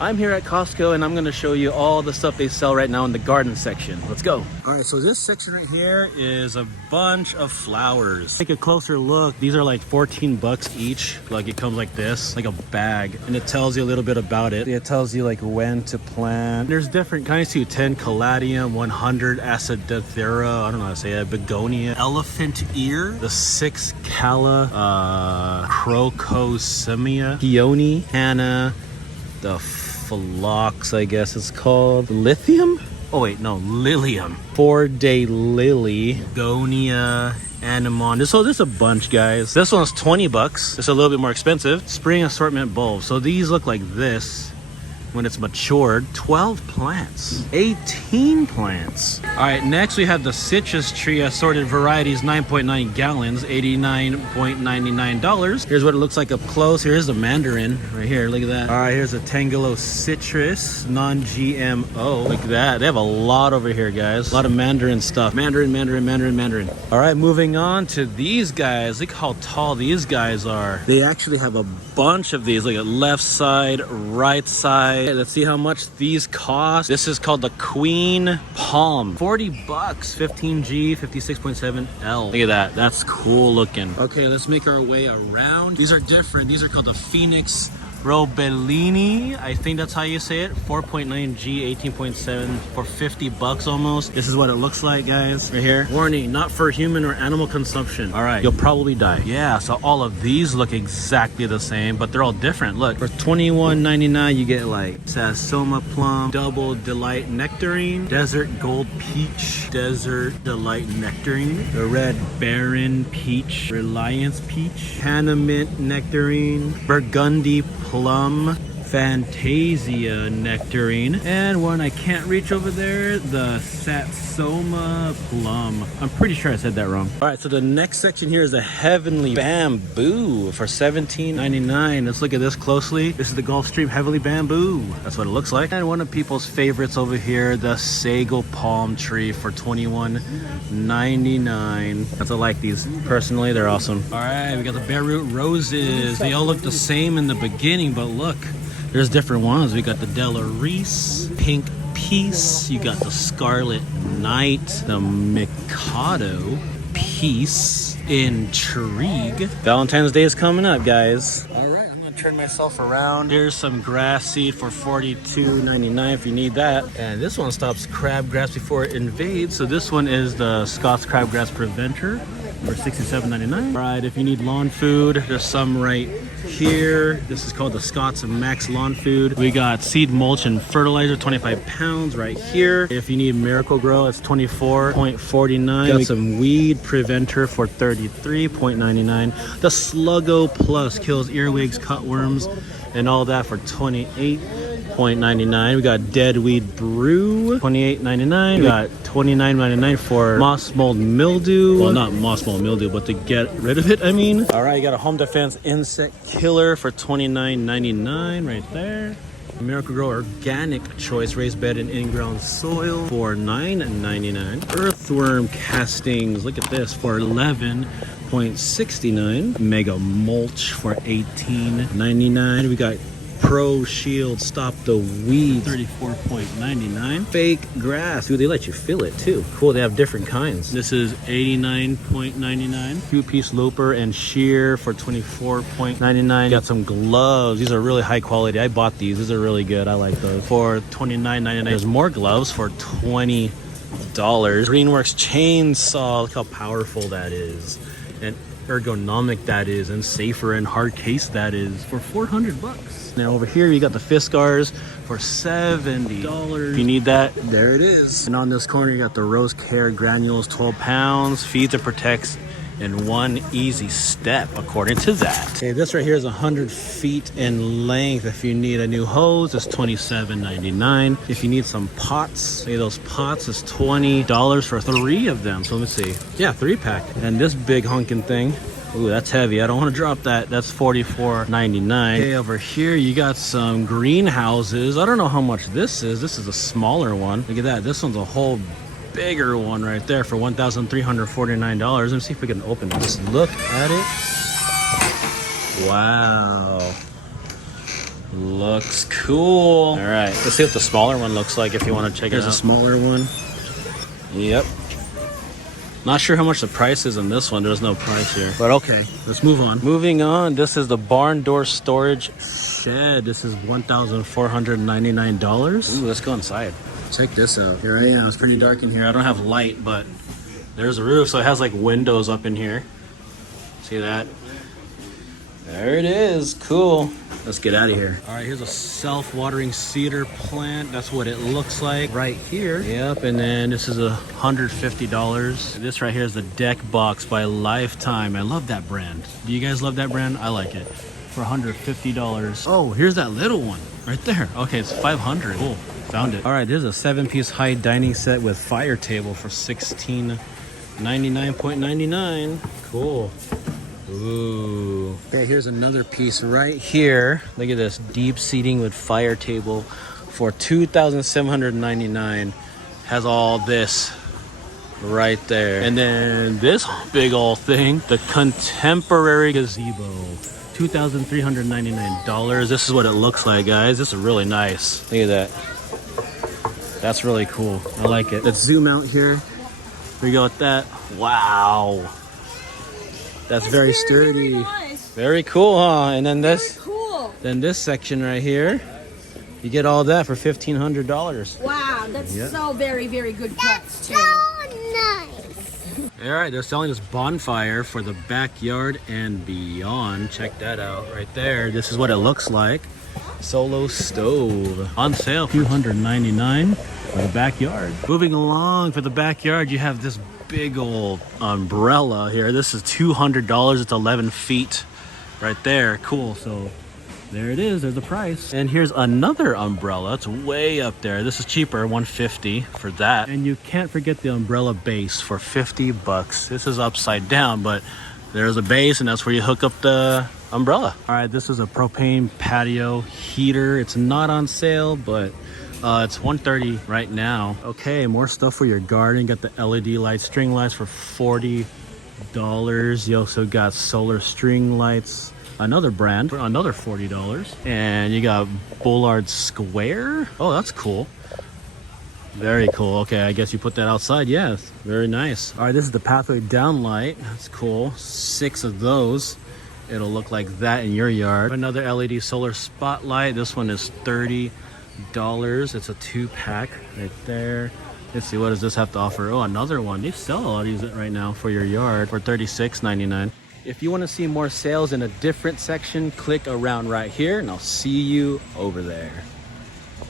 I'm here at Costco and I'm gonna show you all the stuff they sell right now in the garden section. Let's go. All right, so this section right here is a bunch of flowers. Take a closer look. These are like 14 bucks each. Like it comes like this, like a bag, and it tells you a little bit about it. It tells you like when to plant. There's different kinds too. 10 caladium, 100 ACETEK, I don't know how to say that, begonia, elephant ear, the 6 calla, crocosemia, peony, hannah, the phlox, I guess it's called. Lithium? Oh wait, no, lilium. 4-day lily, begonia, anemone. So there's a bunch, guys. This one's 20 bucks. It's a little bit more expensive. Spring assortment bulbs. So these look like this when it's matured. 12 plants, 18 plants. All right, next we have the citrus tree assorted varieties, 9.9 gallons, $89.99. Here's what it looks like up close. Here's the mandarin right here. Look at that. All right, here's a Tangelo citrus, non-GMO. Look at that. They have a lot over here, guys. A lot of mandarin stuff. Mandarin. All right, moving on to these guys. Look how tall these guys are. They actually have a bunch of these. Look at left side, right side. Okay, let's see how much these cost. This is called the Queen Palm. 40 bucks, 15G, 56.7L. Look at that. That's cool looking. Okay, let's make our way around. These are different. These are called the Phoenix Robellini, I think that's how you say it. 4.9G, 18.7 for 50 bucks almost. This is what it looks like, guys. Right here. Warning, not for human or animal consumption. All right, you'll probably die. Yeah, so all of these look exactly the same, but they're all different. Look, for $21.99, you get like Sassoma Plum, Double Delight Nectarine, Desert Gold Peach, Desert Delight Nectarine, the Red Baron Peach, Reliance Peach, Hannah Mint Nectarine, Burgundy Plum, Fantasia Nectarine, and one I can't reach over there, the Satsoma Plum. I'm pretty sure I said that wrong. All right, so the next section here is the Heavenly Bamboo for $17.99. Let's look at this closely. This is the Gulfstream Heavenly Bamboo. That's what it looks like. And one of people's favorites over here, the Sago Palm Tree for $21.99. That's I like these. Personally, they're awesome. All right, we got the Bare Root Roses. They all look the same in the beginning, but look, there's different ones. We got the Della Reese, Pink Peace. You got the Scarlet Knight, the Mikado, Peace, Intrigue. Valentine's Day is coming up, guys. All right, I'm gonna turn myself around. Here's some grass seed for $42.99 if you need that. And this one stops crabgrass before it invades. So this one is the Scott's Crabgrass Preventer for $67.99. All right, if you need lawn food, there's some right here. This is called the Scott's Max Lawn Food. We got seed mulch and fertilizer, 25 pounds right here. If you need Miracle Grow, it's $24.49. Got some weed preventer for $33.99. The Sluggo Plus kills earwigs, cutworms, and all that for $28.99. We got Dead Weed Brew, $28.99. We got $29.99 for moss mold mildew. Well, not moss mold mildew, but to get rid of it, I mean. All right, you got a Home Defense Insect Killer for $29.99 right there. Miracle Grow Organic Choice Raised Bed and In-Ground Soil for $9.99. Earthworm Castings, look at this, for $11.69. Mega Mulch for $18.99. We got Pro Shield Stop the Weed, $34.99. Fake grass, ooh, they let you fill it too. Cool, they have different kinds. This is $89.99. Two-piece looper and shear for $24.99. Got some gloves. These are really high quality. I bought these. These are really good. I like those. For $29.99. There's more gloves for $20. Greenworks chainsaw. Look how powerful that is, and ergonomic that is, and safer and hard case that is, for 400 bucks. Now over here you got the Fiskars for $70. If you need that, there it is. And on this corner you got the Rose Care granules, 12 pounds, feeds and protects in one easy step, according to that. Okay, this right here is 100 feet in length. If you need a new hose, it's $27.99. If you need some pots, say those pots, is $20 for 3 of them. So let me see. Yeah, 3-pack. And this big honking thing, ooh, that's heavy. I don't want to drop that. That's $44.99. Okay, over here you got some greenhouses. I don't know how much this is. This is a smaller one. Look at that. This one's a whole bigger one right there for $1,349. Let me see if we can open this. Look at it. Wow. Looks cool. All right, let's see what the smaller one looks like if you want to check it out. Here's a smaller one. Yep. Not sure how much the price is on this one. There's no price here. But okay, let's move on. Moving on, this is the barn door storage shed. This is $1,499. Ooh, let's go inside. Check this out. Here I am. It's pretty dark in here. I don't have light, but there's a roof, so it has like windows up in here. See that? There it is. Cool. Let's get out of here. All right, here's a self-watering cedar plant. That's what it looks like right here. Yep, and then this is $150. This right here is the deck box by Lifetime. I love that brand. Do you guys love that brand? I like it. For $150. Oh, here's that little one right there. Okay, it's $500. Cool, found it. All right, there's a 7-piece high dining set with fire table for $1699.99. Cool. Ooh. Okay, here's another piece right here. Look at this, deep seating with fire table for $2,799. Has all this right there. And then this big old thing, the contemporary gazebo. $2,399. This is what it looks like, guys. This is really nice. Look at that. That's really cool. I like it. Let's zoom out here. Here we go with that. Wow. That's very sturdy. Very nice. Very cool, huh? And then this, cool. Then this section right here, you get all that for $1,500. Wow, that's so very, very good price too. So nice. All right, they're selling this bonfire for the backyard and beyond. Check that out right there. This is what it looks like. Solo stove on sale, $299 for the backyard. Moving along, for the backyard, you have this big old umbrella here. This is $200. It's 11 feet right there. Cool. So there it is. There's the price. And here's another umbrella. It's way up there. This is cheaper, $150 for that. And you can't forget the umbrella base for $50. This is upside down, but there's a base, and that's where you hook up the umbrella. All right, this is a propane patio heater. It's not on sale, but it's $130 right now. Okay, more stuff for your garden. Got the LED lights, string lights for $40. You also got solar string lights, another brand for another $40. And you got Bullard Square. Oh, that's cool. Very cool. Okay, I guess you put that outside. Yes, very nice. All right, this is the pathway down light. That's cool. 6 of those. It'll look like that in your yard. Another LED solar spotlight. This one is $30. It's a 2-pack right there. Let's see, what does this have to offer? Oh, another one. They sell a lot of these right now for your yard for $36.99. If you want to see more sales in a different section, click around right here, and I'll see you over there.